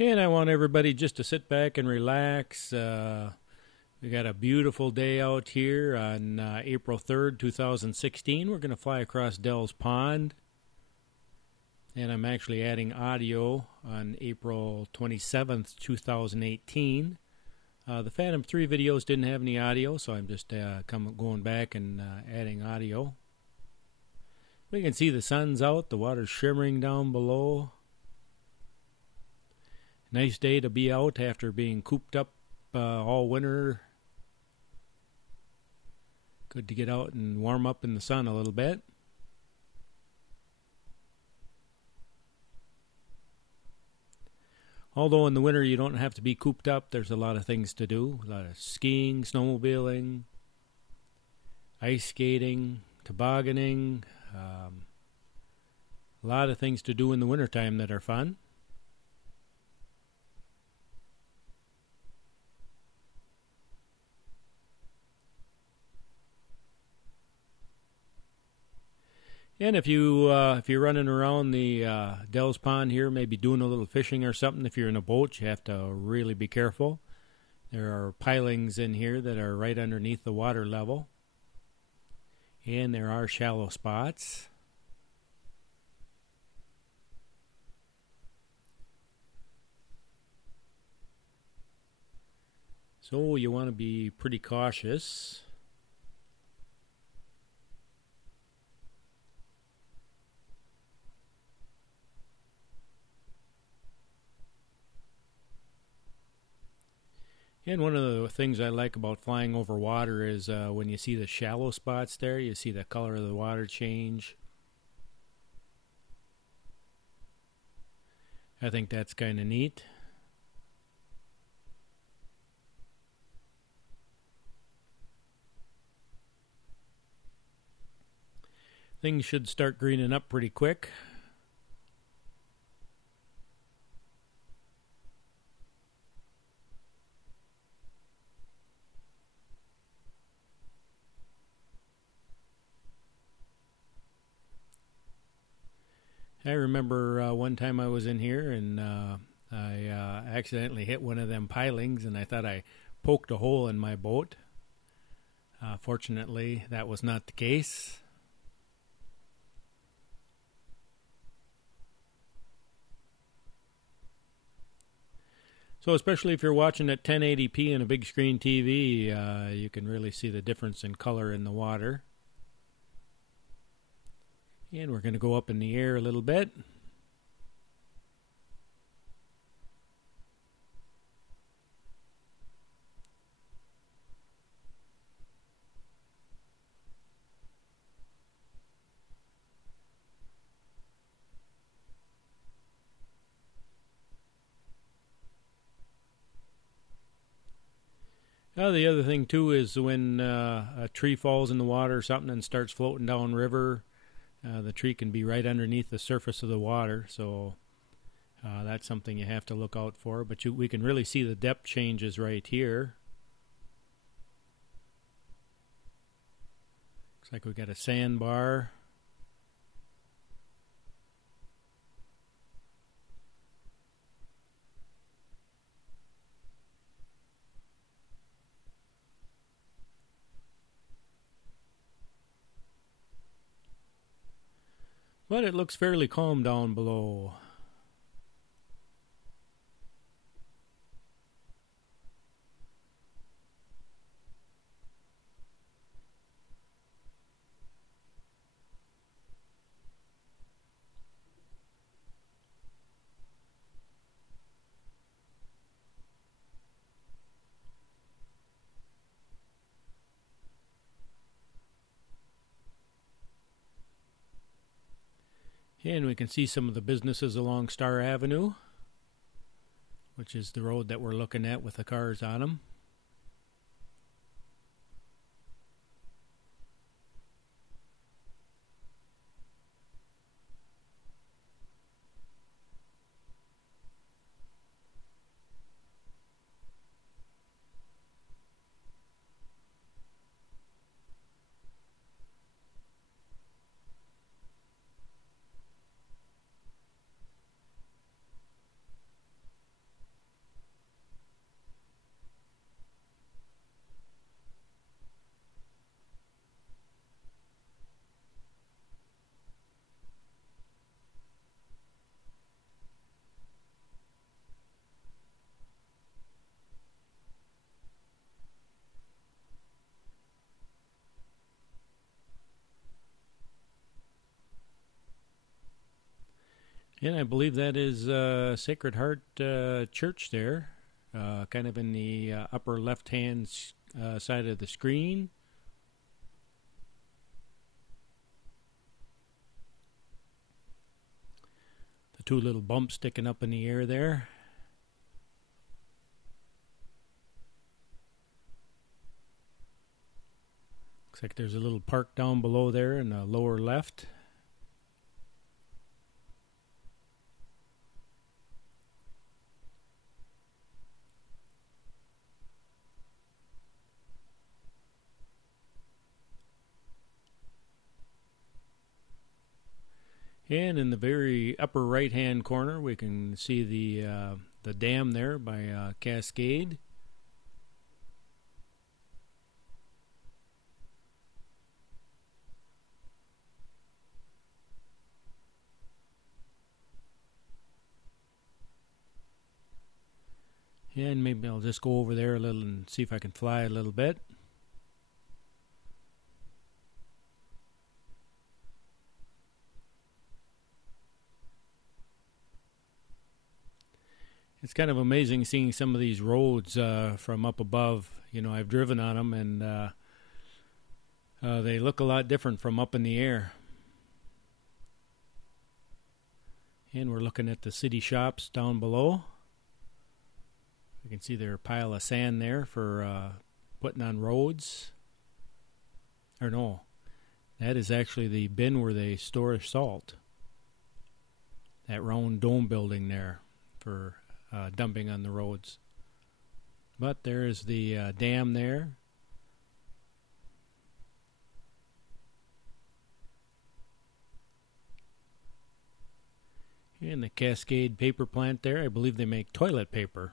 And I want everybody just to sit back and relax. We got a beautiful day out here on April 3rd, 2016. We're going to fly across Dell's Pond. And I'm actually adding audio on April 27th, 2018. The Phantom 3 videos didn't have any audio, so I'm just going back and adding audio. We can see the sun's out, the water's shimmering down below. Nice day to be out after being cooped up all winter. Good to get out and warm up in the sun a little bit. Although in the winter you don't have to be cooped up, there's a lot of things to do. A lot of skiing, snowmobiling, ice skating, tobogganing. A lot of things to do in the wintertime that are fun. And if you're running around the Dell's Pond here, maybe doing a little fishing or something, if you're in a boat, you have to really be careful. There are pilings in here that are right underneath the water level. And there are shallow spots. So you want to be pretty cautious. And one of the things I like about flying over water is when you see the shallow spots there, you see the color of the water change. I think that's kind of neat. Things should start greening up pretty quick. I remember one time I was in here and I accidentally hit one of them pilings and I thought I poked a hole in my boat. Fortunately, that was not the case. So especially if you're watching at 1080p in a big screen TV, you can really see the difference in color in the water. And we're going to go up in the air a little bit. The other thing too is when a tree falls in the water or something and starts floating down river, the tree can be right underneath the surface of the water, so that's something you have to look out for. But we can really see the depth changes right here. Looks like we got a sandbar. But it looks fairly calm down below. And we can see some of the businesses along Star Avenue, which is the road that we're looking at with the cars on them. And I believe that is Sacred Heart Church there, kind of in the upper left-hand side of the screen. The two little bumps sticking up in the air there. Looks like there's a little park down below there in the lower left. And in the very upper right-hand corner, we can see the dam there by Cascade. And maybe I'll just go over there a little and see if I can fly a little bit. It's kind of amazing seeing some of these roads from up above. You know, I've driven on them, and they look a lot different from up in the air. And we're looking at the city shops down below. You can see their pile of sand there for putting on roads. Or no, that is actually the bin where they store salt. That round dome building there for dumping on the roads. But there is the dam there. And the Cascade paper plant there. I believe they make toilet paper.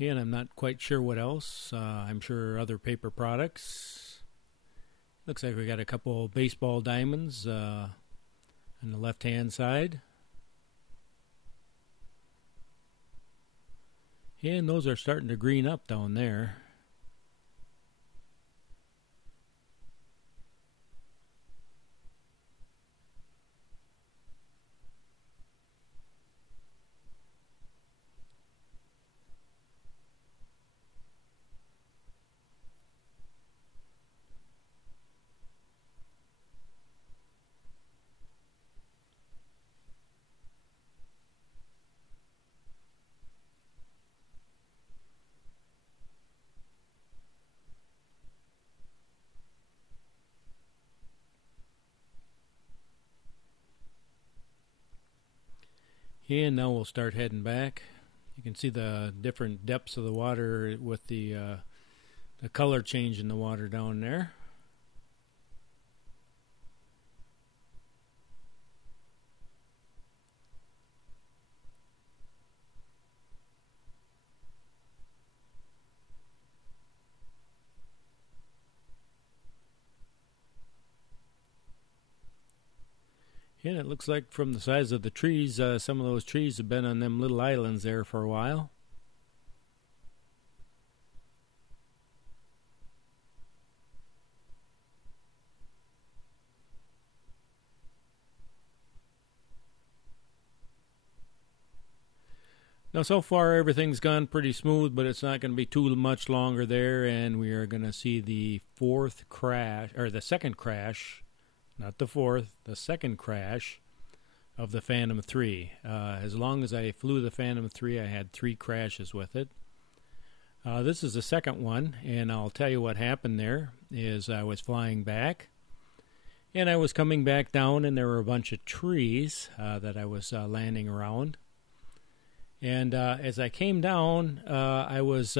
And I'm not quite sure what else. I'm sure other paper products. Looks like we got a couple baseball diamonds on the left-hand side. And those are starting to green up down there. And now we'll start heading back. You can see the different depths of the water with the color change in the water down there. And it looks like from the size of the trees, some of those trees have been on them little islands there for a while. Now, so far everything's gone pretty smooth, but it's not going to be too much longer there, and we are going to see the fourth crash, or the second crash, not the fourth, the second crash of the Phantom 3. As long as I flew the Phantom 3, I had 3 crashes with it. This is the second one, and I'll tell you what happened there is I was flying back, and I was coming back down, and there were a bunch of trees that I was landing around. And as I came down, I was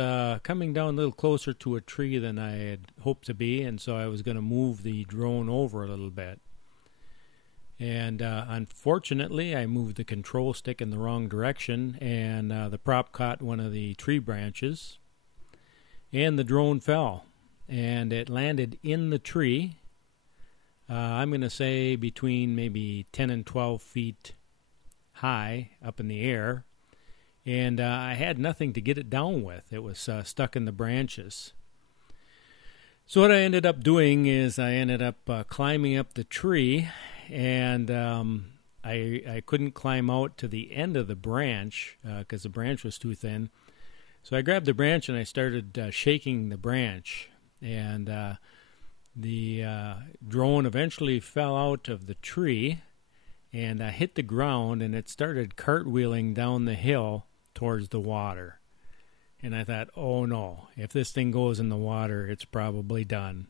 coming down a little closer to a tree than I had hoped to be, and so I was going to move the drone over a little bit. And unfortunately, I moved the control stick in the wrong direction, and the prop caught one of the tree branches, and the drone fell. And it landed in the tree. I'm going to say between maybe 10 and 12 feet high up in the air, and I had nothing to get it down with. It was stuck in the branches. So what I ended up doing is I ended up climbing up the tree, and I couldn't climb out to the end of the branch because the branch was too thin. So I grabbed the branch and I started shaking the branch, and the drone eventually fell out of the tree and hit the ground, and it started cartwheeling down the hill towards the water. And I thought, oh no, if this thing goes in the water, it's probably done.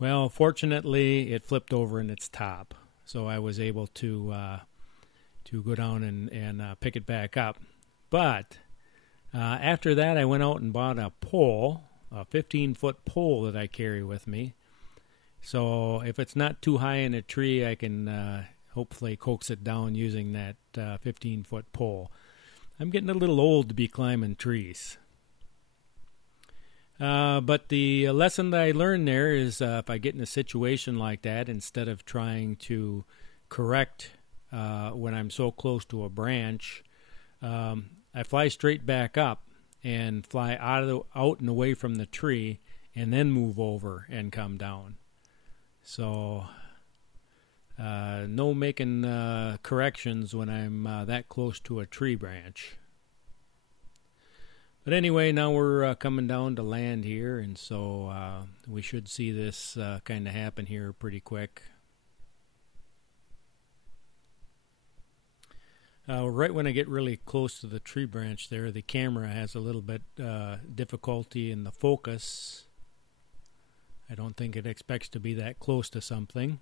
Well, fortunately, it flipped over in its top, so I was able to go down and pick it back up. But after that, I went out and bought a pole, a 15-foot pole that I carry with me. So if it's not too high in a tree, I can hopefully coax it down using that 15-foot pole. I'm getting a little old to be climbing trees. But the lesson that I learned there is if I get in a situation like that, instead of trying to correct when I'm so close to a branch, I fly straight back up and fly out and away from the tree, and then move over and come down. So no making corrections when I'm that close to a tree branch. But anyway, now we're coming down to land here, and so we should see this kind of happen here pretty quick. Right when I get really close to the tree branch there, the camera has a little bit difficulty in the focus. I don't think it expects to be that close to something.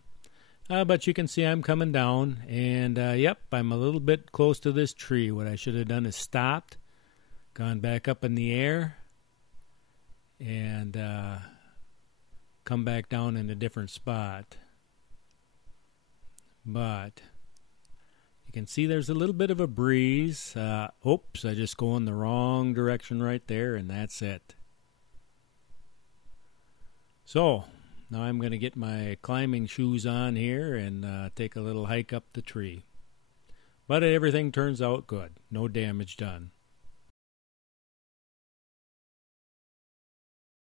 But you can see I'm coming down, and yep, I'm a little bit close to this tree. What I should have done is stopped, gone back up in the air, and come back down in a different spot. But you can see there's a little bit of a breeze. Oops, I just go in the wrong direction right there, and that's it. So now I'm going to get my climbing shoes on here and take a little hike up the tree. But everything turns out good. No damage done.